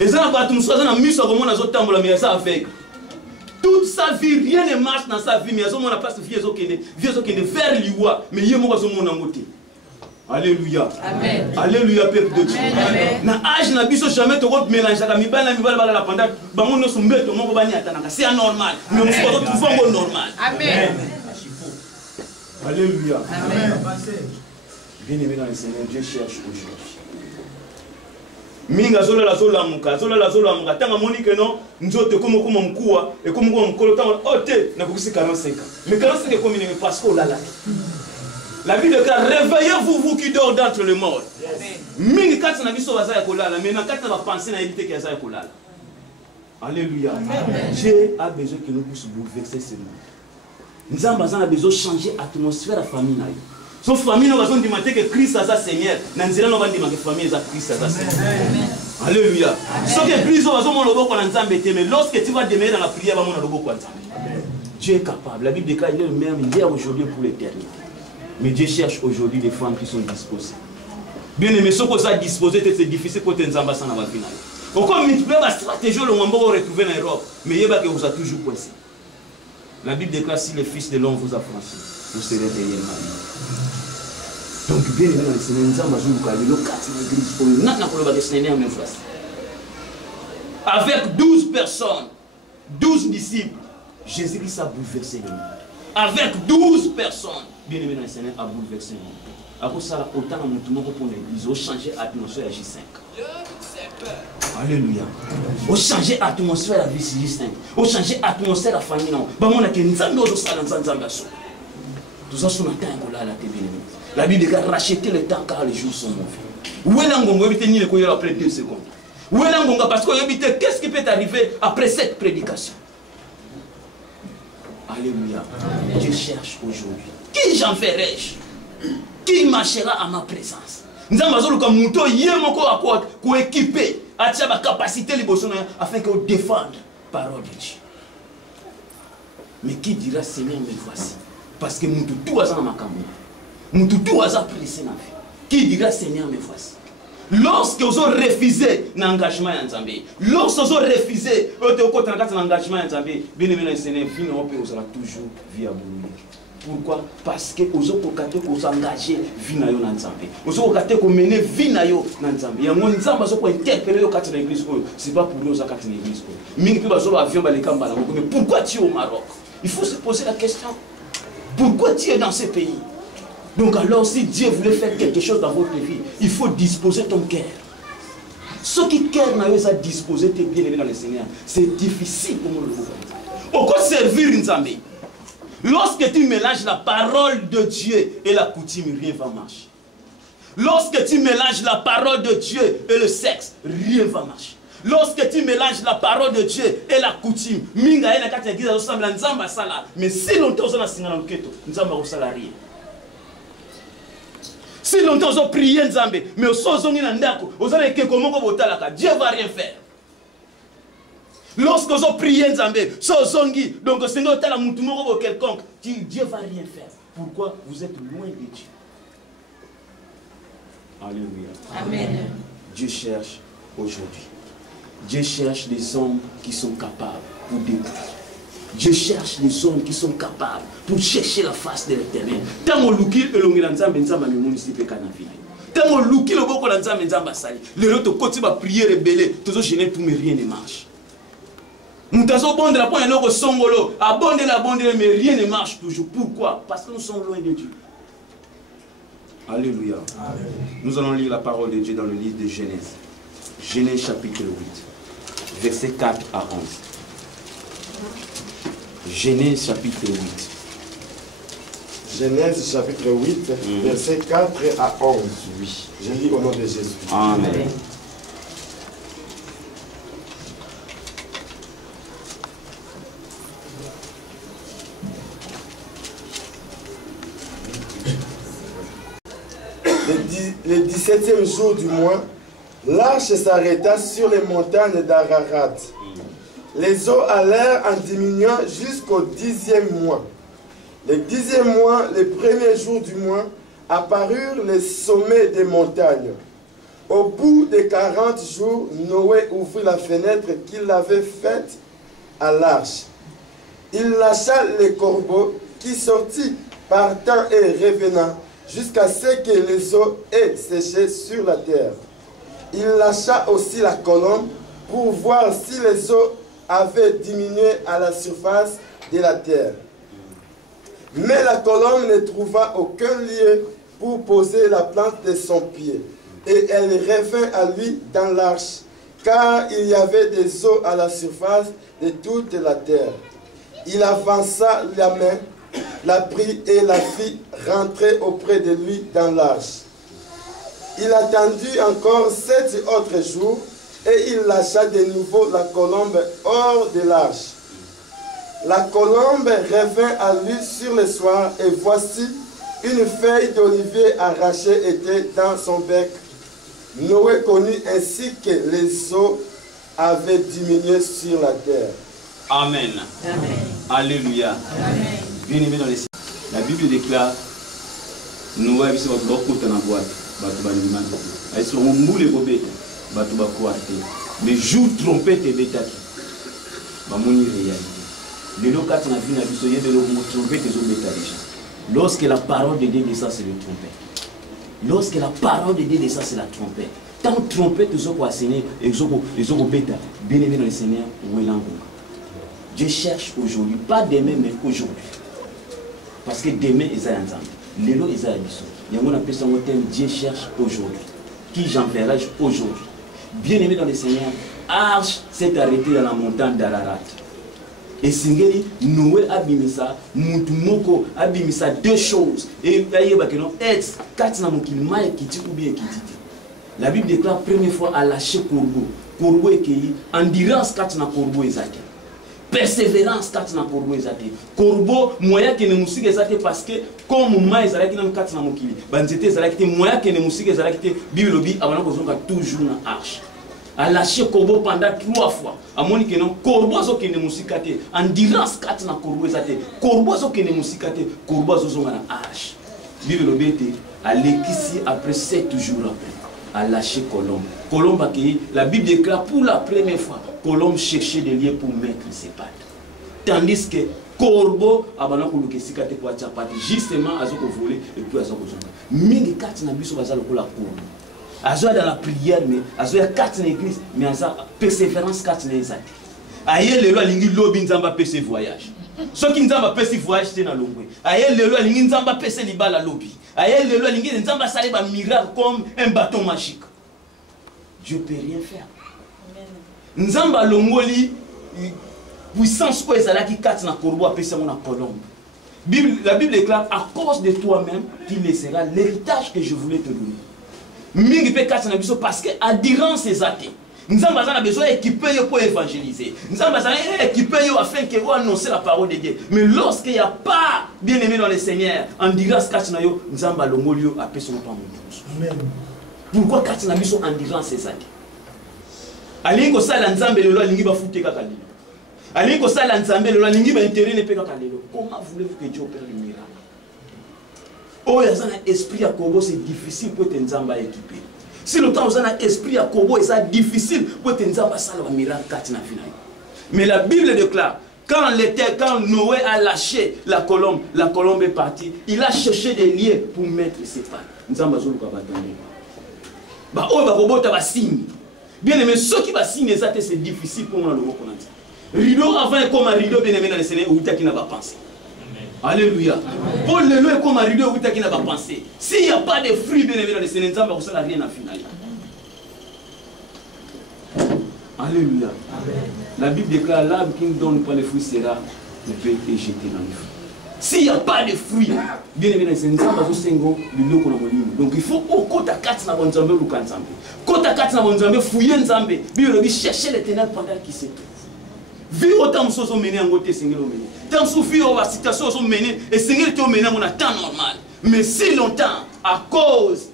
Et ça, mais ça avec. Toute sa vie, rien ne marche dans sa vie, mais il y a pas de vie vers l'Iwa, mais il y a mon côté. Alléluia. Amen. Alléluia, peuple de Dieu. Na âge na biso jamais to mélanger la mibala la pendant bango no sumbe to moko bani atanaka. C'est anormal. Mais on faut trouver normal. Amen. Alléluia. Amen. Bien-aimé dans le Seigneur, Dieu cherche aujourd'hui. Minga zola la muka tanga moni que non nzote comme mkuwa et comme mkolo tanga ote na kokisi 45 ans. Mais 45 est comme il parce qu'on l'a là. La Bible dit réveillez-vous vous qui dort d'entre les morts. Mingi kati na biso baza ya kolala mais na kati na penser na éviter que ça ya kolala. Alléluia. Dieu a besoin que nous puissions bouleverser ce monde. Nous avons besoin de changer l'atmosphère de la famille. Son famille nous avons demandé que Christ a sa Seigneur. Nous avons demandé que famille a Christ a sa Seigneur. Alléluia. Ce qui est plus mais lorsque tu vas demeurer dans la prière, Dieu est capable. La Bible déclare qu'il est le même hier, aujourd'hui pour l'éternité. Mais Dieu cherche aujourd'hui des femmes qui sont disposées. Bien aimé, ce qu'on a disposé, c'est difficile pour te nzamba sans avoir fini. Au comme multiplier la stratégie, le moment où vous retrouvez en Europe, mais il y a que vous avez toujours coincé. La Bible déclare si le Fils de l'homme vous a franchi, vous serez réellement libre. Donc, bien aimé dans le Seigneur, nous avons le 4 l'église pour nous. Nous avons même face. Avec 12 personnes, 12 disciples, Jésus-Christ a bouleversé le monde. Avec 12 personnes, bien aimé dans le Seigneur, a bouleversé le monde. Après ça, autant de monde pour l'église, ils ont changé l'atmosphère à J5. Alléluia. Ils ont changé l'atmosphère à J5. Ils ont changé l'atmosphère à la famille. La Bible dit racheter le temps car les jours sont mauvais. Où est l'angongo après 2 secondes? Où est l'angongo parce que qu'est-ce qui peut arriver après cette prédication? Alléluia. Dieu cherche aujourd'hui. Qui j'enverrai-je? Qui marchera à ma présence? Nous avons besoin de mouton pour équiper à la capacité afin que défendre la parole de Dieu. Mais qui dira Seigneur me voici? Parce que nous tout à ma caméra. Nous tout à pressé na vie. Qui dira Seigneur me voici? Lorsque vous avez refusé l'engagement en Zambie, lorsque vous avez refusé l'engagement en Zambie, bien évidemment, Seigneur, vous sera toujours viable. Pourquoi? Parce que vous avez engagé vie na yo na Nzambe. Vous avez mené vie na yo na Nzambe. Il y a mon Nzambe qui a interpellé au quartier de l'église. C'est pas pour nous au quartier de l'église. Mais pourquoi tu es au Maroc? Il faut se poser la question. Pourquoi tu es dans ce pays? Donc alors, si Dieu voulait faire quelque chose dans votre vie, il faut disposer ton cœur. Ce qui cœur n'a pas disposé, tu es bien aimé dans le Seigneur. C'est difficile pour nous de le faire. Pourquoi servir Nzambe? Lorsque tu mélanges la parole de Dieu et la coutume, rien va marcher. Lorsque tu mélanges la parole de Dieu et le sexe, rien va marcher. Lorsque tu mélanges la parole de Dieu et la coutume, mais si longtemps on a signé dans le keto, nous avons rien. Si longtemps on a prié Nzambe, mais Dieu ne va rien faire. Lorsque vous priez Nzambe, donc c'est quelconque, Dieu ne va rien faire. Pourquoi? Vous êtes loin de Dieu. Alléluia. Amen. Dieu cherche aujourd'hui. Dieu cherche les hommes qui sont capables pour détruire. Dieu cherche les hommes qui sont capables pour chercher la face de l'Éternel. Tant on loue le long de Nzambe, Nzambe me municipé canaville. Tant on loue le boko Nzambe, Nzambe sali. Le autre côté va prier rebelle, toujours gêner pour mais rien ne marche. Nous avons bon de la pointe de songolo, abondé la bonne mais rien ne marche toujours. Pourquoi? Parce que nous sommes loin de Dieu. Alléluia. Amen. Nous allons lire la parole de Dieu dans le livre de Genèse. Genèse chapitre 8, versets 4 à 11. Genèse chapitre 8. Genèse chapitre 8, versets 4 à 11. Oui. Je lis au nom de Jésus. Amen. Le 17e jour du mois, l'arche s'arrêta sur les montagnes d'Ararat. Les eaux allèrent en diminuant jusqu'au 10e mois. Le 10e mois, les premiers jours du mois, apparurent les sommets des montagnes. Au bout de 40 jours, Noé ouvrit la fenêtre qu'il avait faite à l'arche. Il lâcha les corbeaux qui sortit partant et revenant jusqu'à ce que les eaux aient séché sur la terre. Il lâcha aussi la colombe pour voir si les eaux avaient diminué à la surface de la terre. Mais la colombe ne trouva aucun lieu pour poser la plante de son pied. Et elle revint à lui dans l'arche, car il y avait des eaux à la surface de toute la terre. Il avança la main, la prit et la fit rentrer auprès de lui dans l'arche. Il attendit encore 7 autres jours, et il lâcha de nouveau la colombe hors de l'arche. La colombe revint à lui sur le soir, et voici, une feuille d'olivier arrachée était dans son bec. Noé connut ainsi que les eaux avaient diminué sur la terre. Amen. Amen. Alléluia. Amen. Bien aimé dans les cieux. La Bible déclare Noé a vu ce que dans la boîte. Mais jour trompette et bêta. Lorsque la parole de Dieu descend, c'est le trompette. Lorsque la parole de Dieu descend, c'est la trompette. Tant trompette, ils ont enseigné, ils ont bêta. Bien aimé dans le Seigneur, Dieu cherche aujourd'hui, pas demain, mais aujourd'hui. Parce que demain, ils sont ensemble. L'élo, ils sont ensemble. Il y a un appel sur le thème, Dieu cherche aujourd'hui. Qui j'enverrai aujourd'hui. Bien aimé dans le Seigneur, Arche s'est arrêté dans la montagne d'Ararat. Et Singeli, Noé a bimisa, Moutoumoko a bimisa 2 choses. Et il y a la Bible déclare première fois à lâcher Corbeau. Corbeau est cueilli. Endurance, Katina Corbeau est zate. Persévérance, Katina Corbeau est zate. Corbeau, moyen que ne musique est zate parce que comme moi, ils allaient dans Katina Mokili. Banzete, ils allaient moyen que ne musique est zate. Bible lobby, avant qu'on soit toujours dans l'arche. A lâché Corbeau pendant 3 fois. A mon que non, Corbeau zo que ne musique est. Endurance, Katina Corbeau est zate. Corbeau zo que ne musique est. Corbeau zo dans l'arche. Bible lobby a l'équisi après 7 jours après. A lâché Colombe. Colombe a accueilli. La Bible déclare pour la première fois, Colombe cherchait des lieux pour mettre ses pattes. Tandis que Corbeau a justement à ce qu'on volait et puis à ce qu'on voulait. Mingi quatre na biso bazalo pour la Corbeau. Azoa dans la prière, mais azoa 4 dans l'église, mais azoa persévérance 4 dans les actes. Aïe le loi lingi lobi nzamba pese voyage. Ceux qui nzamba pese voyage c'est dans l'ongwe. Aïe le loi lingi nzamba pese libala lobi. Aïe le loi lingi nzamba sale ba miracle comme un bâton magique. Dieu peut rien faire. Nzamba longoli puissance quoi ezala qui 4 na Corbeau a pese mon colombe. La Bible déclare à cause de toi-même tu laisseras l'héritage que je voulais te donner. Mingi pe 4 na biso parce que adhérence ces athées. Nous avons besoin d'équiper pour évangéliser. Nous avons besoin d'équiper afin que vous annoncer la parole de Dieu. Mais lorsqu'il n'y a pas bien aimé dans le Seigneur, en disant que nous avons l'homolio à personne pas mon Dieu. Pourquoi quand nous avons en disant ces actes? Alingo sala nzambe lelo alingi ba futé kaka lelo. Alingo sala nzambe lelo alingi ba intérêt ne pe kaka lelo. Comment voulez-vous que Dieu opère le miracle? Oh, il y a un esprit à Corbeau, c'est difficile pour être nzamba équipé. Si le temps où on a esprit à Corbeau, c'est difficile pour être nzamba salva miracle katina final. Mais la Bible déclare quand Noé a lâché la colombe est partie. Il a cherché des lieux pour mettre ses pattes. Nzamba zolu ka batande. Ba oh ba robota ba signe. Bien aimé, ceux qui va signer ça, c'est difficile pour moi de le reconnaître. Rideau avant et comme un rideau, bien aimé dans le Seigneur, où qui n'a pas pensé. Alléluia. Pour le loup et comme un rideau, où qui n'a pas pensé. S'il n'y a pas de fruits, bien aimé dans le Seigneur, ça ne va rien à finir. Alléluia. La Bible déclare l'arbre qui ne donne pas les fruits sera ne peut être jeté dans le feu. S'il n'y a pas de fruits, bien évidemment, c'est un donc il faut au côté 4 na bonzambe ou kanzambe. Côté 4 na bonzambe fouiller nzambe. Bible dit chercher l'éternel pendant qu'il se trouve. Vu autant de choses menées en côté Seigneur mené. Tant souffrir aux situations sont menées et Seigneur te mené à mon temps normal. Mais si longtemps à cause